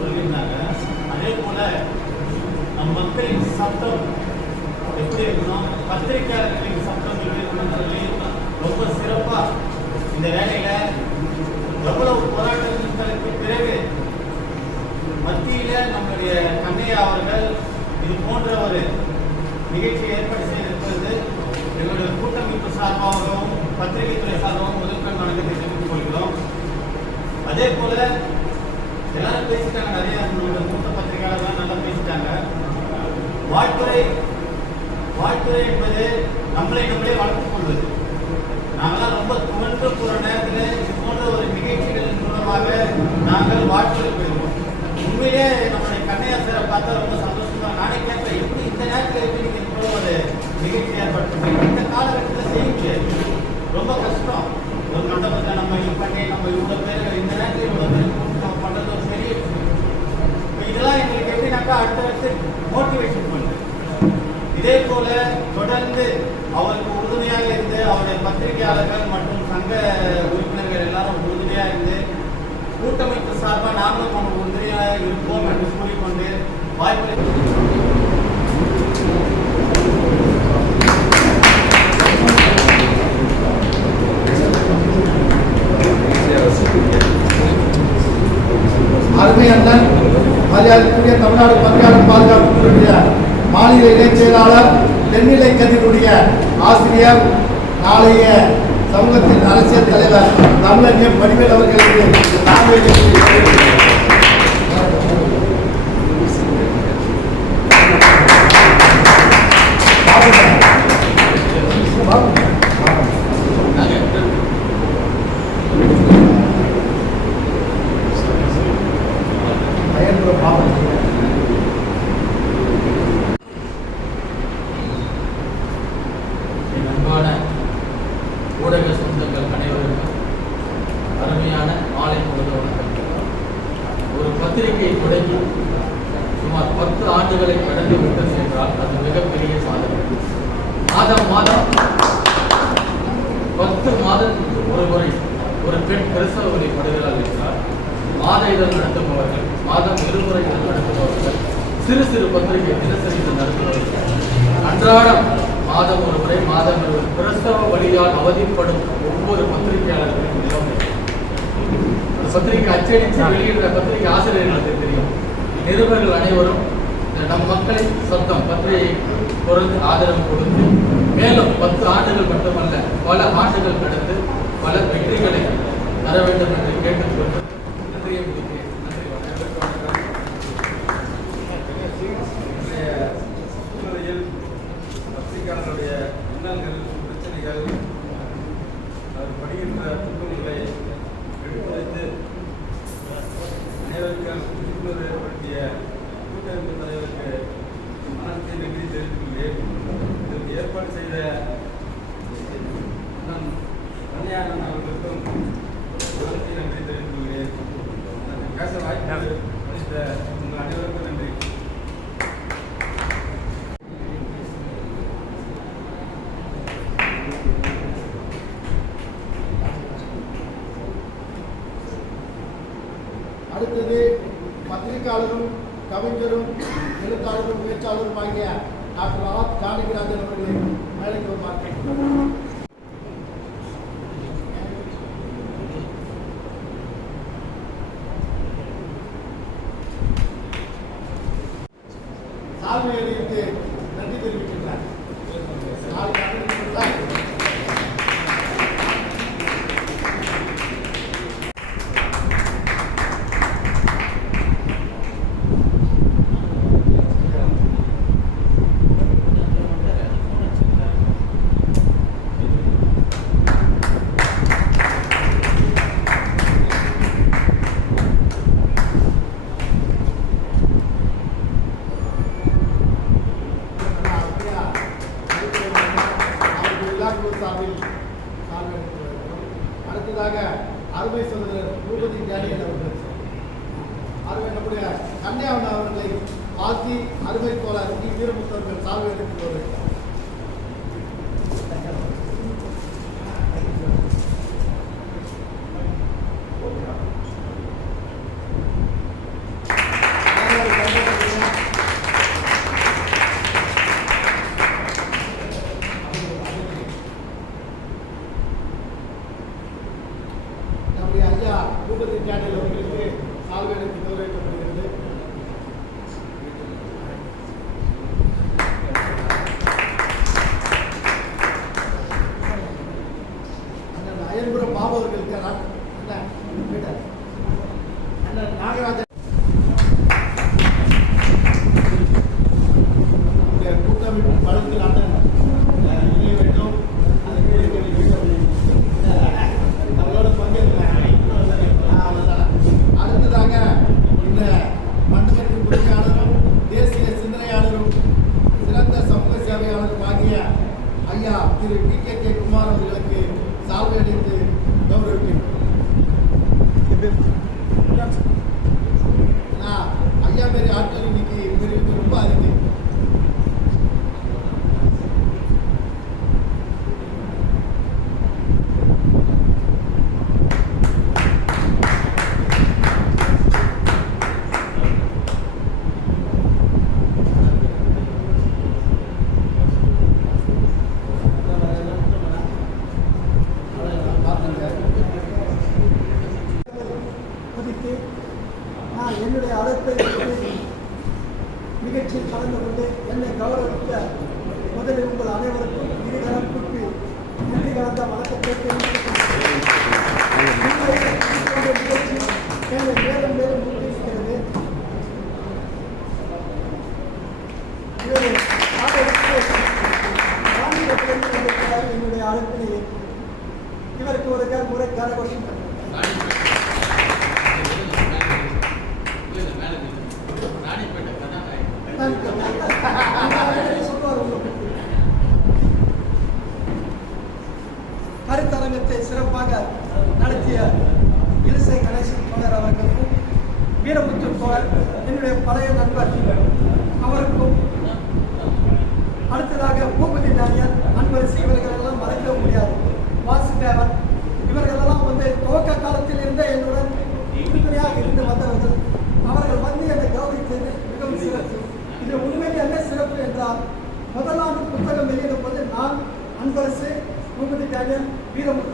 சொல்லியிருந்தாங்க. அதே போல நம் மக்களின் சத்தம் எப்படி இருக்கணும் பத்திரிகையாளர்களின் சத்தம் எப்படி இருக்கணும்னு சொல்லி ரொம்ப சிறப்பாக இந்த வேலையில் எவ்வளவு போராட்டங்களுக்கு பிறகு மத்தியில் நம்முடைய கண்ணையா அவர்கள் இது போன்ற ஒரு நிகழ்ச்சியை ஏற்பாடு செய்திருப்பது எங்களுடைய கூட்டமைப்பு சார்பாகவும் பத்திரிகை துறை சார்பாகவும் முதற்கண் வணக்கத்தை தெரிவித்துக் கொள்கிறோம். அதே போல பத்திரிகையாளர்லாம் வாழ்த்துறை வாழ்த்துறை என்பது நம்மளை நம்மளே வளர்த்துக் கொள்வது. நாங்களாம் ரொம்ப துவண்டு போற நேரத்தில் இது போன்ற ஒரு நிகழ்ச்சிகளின் மூலமாக நாங்கள் வாழ்த்துறை பெறுவோம் உண்மையிலே நம்மளுடைய கண்ணையாசரை பார்த்தா ரொம்ப சந்தோஷமா நானே கேட்பேன் எப்படி இந்த நேரத்தில் எப்படி இதே போல தொடர்ந்து அவருக்கு உறுதுணையாக இருந்து அவருடைய பத்திரிகையாளர்கள் மற்றும் சங்க உறுப்பினர்கள் எல்லாரும் உறுதுணையாக இருந்து கூட்டமைப்பு சார்பாக நாங்களும் அவங்களுக்கு உறுதுணையாக இருப்போம் என்று கூறிக்கொண்டு வாய்ப்பு அருமை அண்ணன் மரியாதைக்குரிய தமிழ்நாடு பணியாளர் பாதுகாப்பு மாநில இணைச் செயலாளர் தென்னிலை கதிருடைய ஆசிரியர் நாளைய சமூகத்தின் அரசியல் தலைவர் தமிழறிஞர் வடிவேல் அவர்களுக்கு நாங்கள் என் பத்திரிகை தொடங்கி சுமார் பத்து ஆண்டுகளை கடந்து விட்டது என்றால் அது மிகப்பெரிய சாதனை. மாதம் மாதம் பத்து மாதத்துக்கு ஒரு முறை ஒரு பெண் பிரசவ வலி என்றால் மாத இதழ் நடத்துபவர்கள் மாதம் இருமுறை இதழ் நடத்துபவர்கள் சிறு சிறு பத்திரிகை தினசரி இதழ் நடத்துபவர்கள். அன்றாடம் மாதம் ஒரு முறை மாதம் ஒரு பிரசவ வழியால் அவதிப்படும் ஒவ்வொரு பத்திரிகையாளர்களின் நிலைமை பத்திரிகை அச்சடித்து வெளியிடுற பத்திரிகை ஆசிரியர்களுக்கு தெரியும். நிருபர்கள் அனைவரும் நம் மக்களின் சத்தம் பத்திரிகைக்கு தொடர்ந்து ஆதரவு கொடுத்து மேலும் பத்து ஆண்டுகள் மட்டுமல்ல பல ஆண்டுகள் கடந்து பல வெற்றிகளை தர வேண்டும் என்று கேட்டுக்கொண்டு நன்றியை முடிக்கிறேன். அனைவருக்கும் விழிப்புணர்வு ஏற்படுத்திய கூட்டமைப்பு தலைவருக்கு மனத்தை நன்றி தெரிவித்துள்ளேன் இதற்கு ஏற்பாடு செய்த அண்ணன் கன்னியானன் அவர்களுக்கும் மனத்தை நன்றி தெரிவித்துள்ளேன் பேச வாய்ப்பு அளித்த உங்கள் அனைவருக்கும் நன்றி அடுத்தது பத்திரிகையாளரும் கவிஞரும் எழுத்தாளரும் பேச்சாளரும் ஆகிய டாக்டர் ஆர் ஜானகிராஜன் அவர்களை மேலைக்கு வருவார்கள் சால்வை அறிவித்து நம்முடைய கன்னியாவன் அவர்களை வாழ்த்தி அருமை தோழர் டி. வீரமுத்தவர்கள் சார்பு எடுக்கிறது ஐயா பூபதி ஜானியில் உங்களுக்கு சால்வேடுக்கு கௌரவிக்கப்படுகிறது 拿着 மதித்து நான் என்னுடைய அழைப்பை நிகழ்ச்சியில் கலந்து கொண்டு என்னை கௌரவித்த முதலில் உங்கள் அனைவருக்கும் இருகரம் கூப்பி நன்றி கலந்த வணக்கத்தை தெரிவித்துக் கொள்கிறேன். உண்மையில் இந்த நிகழ்ச்சி என்னை மேலும் மேலும் ஊக்குவிக்கிறது இவரை ஆதரித்து ஆன்மீக பெண்களுக்காக என்னுடைய அழைப்பினை ஏற்று இவருக்கு ஒரு கர் முறை கரகோஷம் ராணிப்பேட்டை கதாநாயகன் கருத்தரங்கத்தை சிறப்பாக நடத்திய இலிசை கணேசன் தோழர் அவர்களுக்கும் வீரமுத்து என்னுடைய பழைய நண்பர். அவருக்கும் அடுத்ததாக பூபதி நாயர் அன்பரசி இவர்கள் எல்லாம் மறைக்க முடியாது. வாசுதேவன் இவர்களெல்லாம் வந்து துவக்க காலத்தில் இருந்தே என்னுடன் உறுதுணையாக இருந்து வந்தவர்கள். அவர்கள் வந்து என்னை கௌரவித்தது மிகவும் சிறப்பு. இது உண்மையில் என்ன சிறப்பு என்றால் முதலாண்டு புத்தகம் வெளியிடும் போது நான் அன்பரசு பூபதி நாயர் வீரமுத்து